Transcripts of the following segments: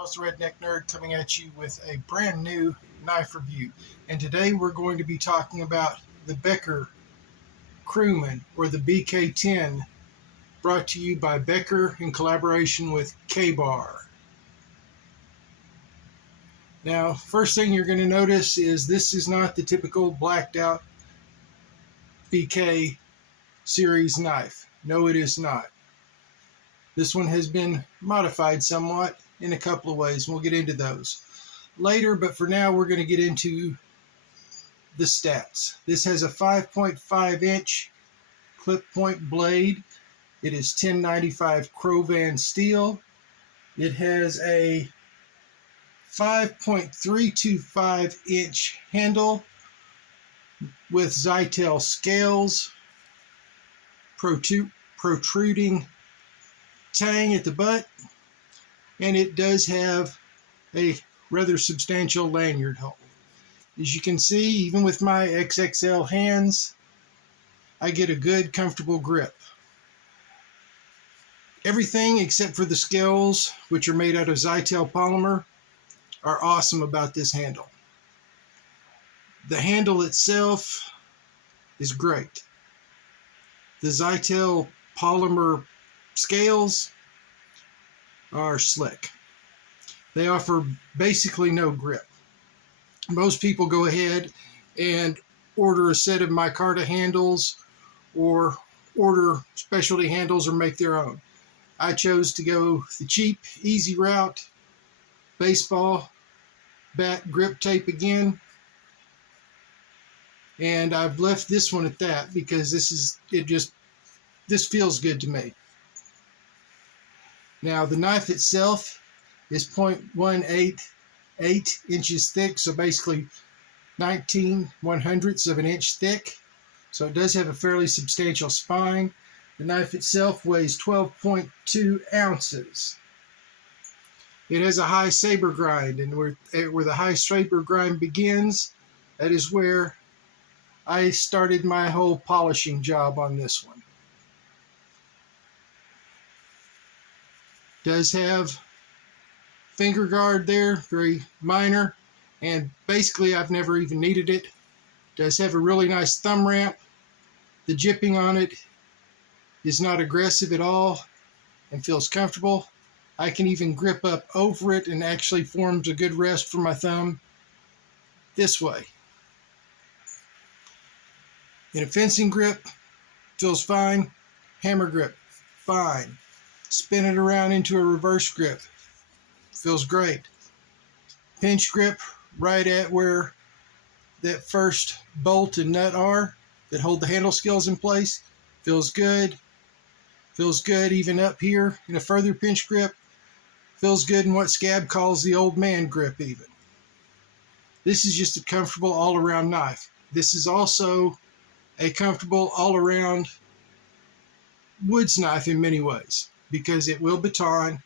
Charles the Redneck Nerd coming at you with a brand new knife review. And today we're going to be talking about the Becker Crewman, or the BK10, brought to you by Becker in collaboration with Kabar. Now, first thing you're going to notice is this is not the typical blacked out BK series knife. No, it is not. This one has been modified somewhat in a couple of ways, and we'll get into those later, but for now we're going to get into the stats. This has a 5.5 inch clip point blade. It is 1095 crovan steel. It has a 5.325 inch handle with zytel scales, protruding tang at the butt, and it does have a rather substantial lanyard hole. As you can see, even with my XXL hands, I get a good, comfortable grip. Everything except for the scales, which are made out of zytel polymer, are awesome about this handle. The handle itself is great. The zytel polymer scales are slick. They offer basically no grip. Most people go ahead and order a set of micarta handles or order specialty handles or make their own. I chose to go the cheap, easy route, baseball bat grip tape again. And I've left this one at that because this feels good to me. Now, the knife itself is 0.188 inches thick, so basically 19/100ths of an inch thick. So it does have a fairly substantial spine. The knife itself weighs 12.2 ounces. It has a high saber grind, and where the high saber grind begins, that is where I started my whole polishing job on this one. Does have finger guard there, very minor, and basically I've never even needed it. Does have a really nice thumb ramp. The jipping on it is not aggressive at all and feels comfortable. I can even grip up over it and actually forms a good rest for my thumb this way. In a fencing grip, feels fine. Hammer grip, fine. Spin it around into a reverse grip, feels great. Pinch grip right at where that first bolt and nut are that hold the handle scales in place, feels good. Feels good even up here in a further pinch grip. Feels good in what Scab calls the old man grip even. This is just a comfortable all-around knife. This is also a comfortable all-around woods knife in many ways, because it will baton,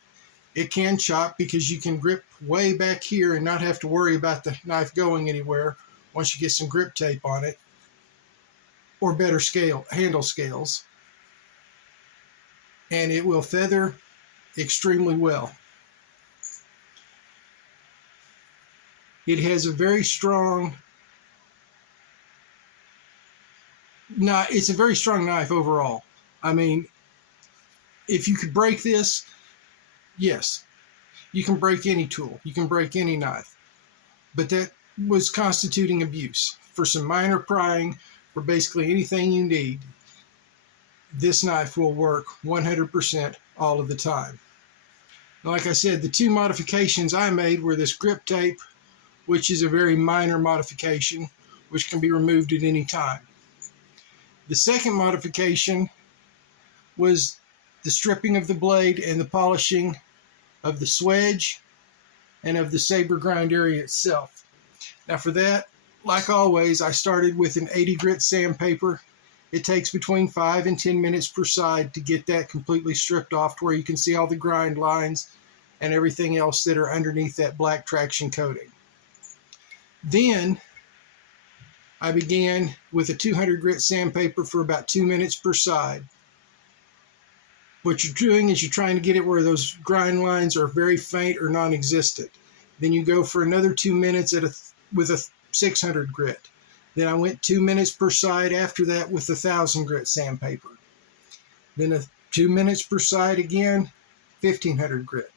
it can chop because you can grip way back here and not have to worry about the knife going anywhere once you get some grip tape on it, or better handle scales. And it will feather extremely well. It has a very strong knife. It's a very strong knife overall. I mean, if you could break this, yes, you can break any tool. You can break any knife. But that was constituting abuse. For some minor prying, for basically anything you need, this knife will work 100% all of the time. Like I said, the two modifications I made were this grip tape, which is a very minor modification, which can be removed at any time. The second modification was the stripping of the blade and the polishing of the swedge and of the saber grind area itself. Now for that, like always, I started with an 80 grit sandpaper. It takes between 5 and 10 minutes per side to get that completely stripped off to where you can see all the grind lines and everything else that are underneath that black traction coating. Then I began with a 200 grit sandpaper for about 2 minutes per side. What you're doing is you're trying to get it where those grind lines are very faint or non-existent. Then you go for another 2 minutes with a 600 grit. Then I went 2 minutes per side after that with 1,000 grit sandpaper. Then 2 minutes per side again, 1,500 grit.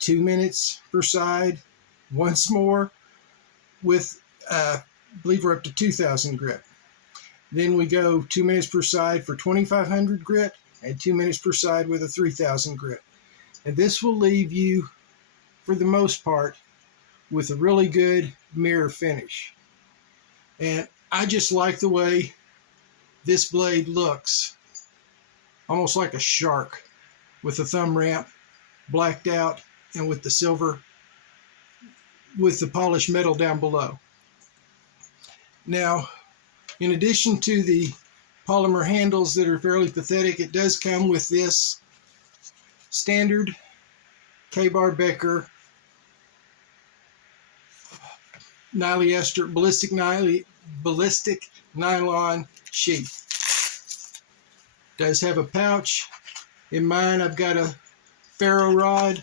2 minutes per side once more with, I believe we're up to 2,000 grit. Then we go 2 minutes per side for 2,500 grit and 2 minutes per side with a 3,000 grit. And this will leave you, for the most part, with a really good mirror finish. And I just like the way this blade looks, almost like a shark, with the thumb ramp blacked out and with the silver, with the polished metal down below. Now, in addition to the polymer handles that are fairly pathetic, it does come with this standard Kabar Becker ballistic nylon sheath. Does have a pouch. In mine, I've got a ferro rod,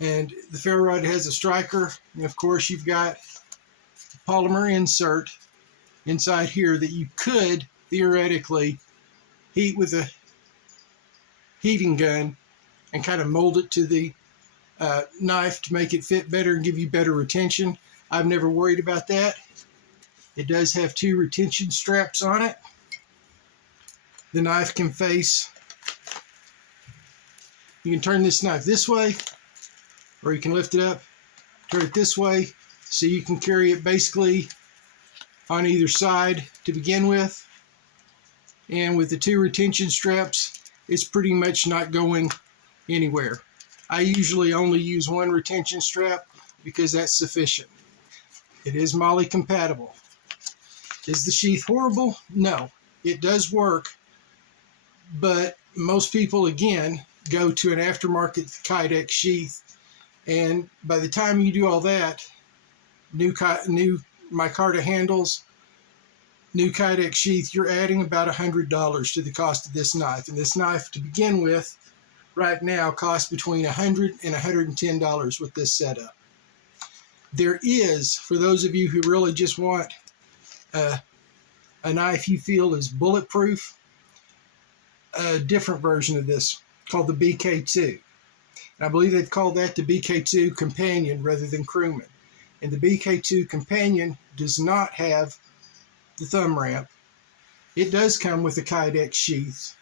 and the ferro rod has a striker, and of course you've got a polymer insert inside here that you could theoretically heat with a heating gun and kind of mold it to the knife to make it fit better and give you better retention. I've never worried about that. It does have 2 retention straps on it. The knife can face, you can turn this knife this way, or you can lift it up, turn it this way, so you can carry it basically on either side to begin with. And with the 2 retention straps, it's pretty much not going anywhere. I usually only use 1 retention strap because that's sufficient. It is MOLLE compatible. Is the sheath horrible? No, it does work, but most people, again, go to an aftermarket Kydex sheath, and by the time you do all that, new micarta handles, new Kydex sheath, you're adding about $100 to the cost of this knife. And this knife, to begin with, right now costs between $100 and $110 with this setup. There is, for those of you who really just want a knife you feel is bulletproof, a different version of this called the BK10. And I believe they've called that the BK2 Companion rather than Crewman. And the BK2 Companion does not have the thumb ramp. It does come with a Kydex sheath,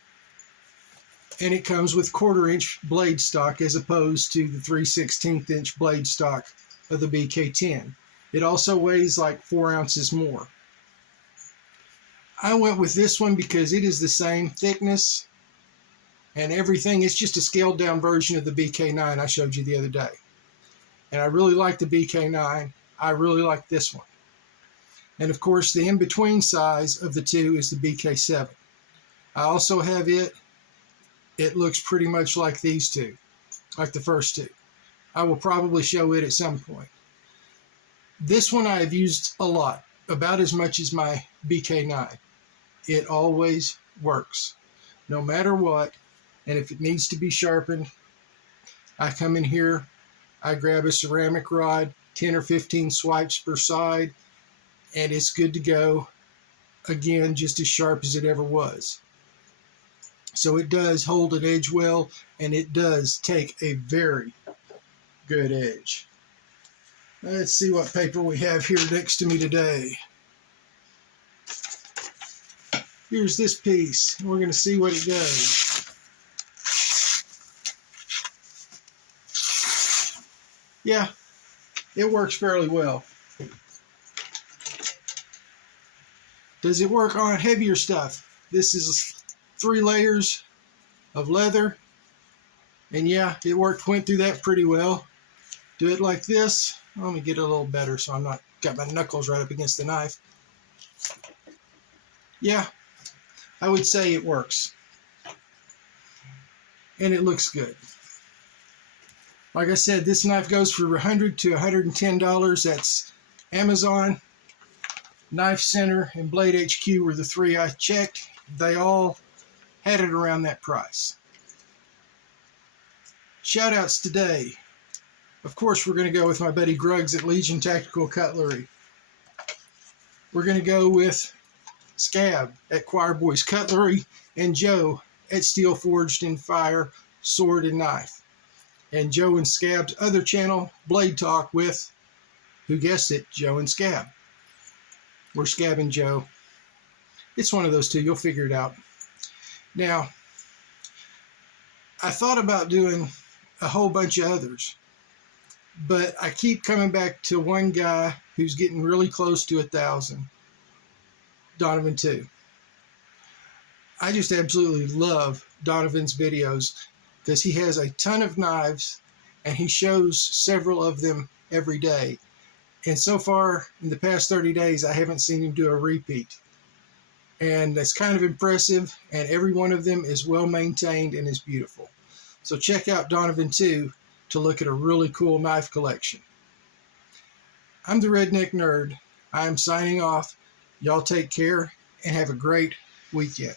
and it comes with 1/4-inch blade stock as opposed to the 3/16-inch blade stock of the BK10. It also weighs like 4 ounces more. I went with this one because it is the same thickness and everything. It's just a scaled down version of the BK9 I showed you the other day. And I really like the BK9. I really like this one. And of course, the in-between size of the 2 is the BK7. I also have it. It looks pretty much like these 2, like the first 2. I will probably show it at some point. This one I have used a lot, about as much as my BK9. It always works, no matter what. And if it needs to be sharpened, I come in here, I grab a ceramic rod, 10 or 15 swipes per side, and it's good to go. Again, just as sharp as it ever was. So it does hold an edge well, and it does take a very good edge. Let's see what paper we have here next to me today. Here's this piece. We're going to see what it does. Yeah, it works fairly well. Does it work on heavier stuff? This is 3 layers of leather, and yeah, it went through that pretty well. Do it like this. Let me get it a little better so I'm not got my knuckles right up against the knife. Yeah, I would say it works, and it looks good. Like I said, this knife goes for $100 to $110. That's Amazon, Knife Center, and Blade HQ were the 3 I checked. They all had it around that price. Shout outs today. Of course, we're going to go with my buddy Gruggs at Legion Tactical Cutlery. We're going to go with Scab at Choir Boys Cutlery, and Joe at Steel Forged in Fire Sword and Knife. And Joe and Scab's other channel, Blade Talk, with, who guessed it, Joe and Scab. We're Scab and Joe. It's one of those two. You'll figure it out. Now, I thought about doing a whole bunch of others, but I keep coming back to one guy who's getting really close to 1,000, Donovan 2. I just absolutely love Donovan's videos because he has a ton of knives and he shows several of them every day. And so far, in the past 30 days, I haven't seen him do a repeat. And that's kind of impressive, and every one of them is well maintained and is beautiful. So check out Donovan 2 to look at a really cool knife collection. I'm the Redneck Nerd. I am signing off. Y'all take care and have a great weekend.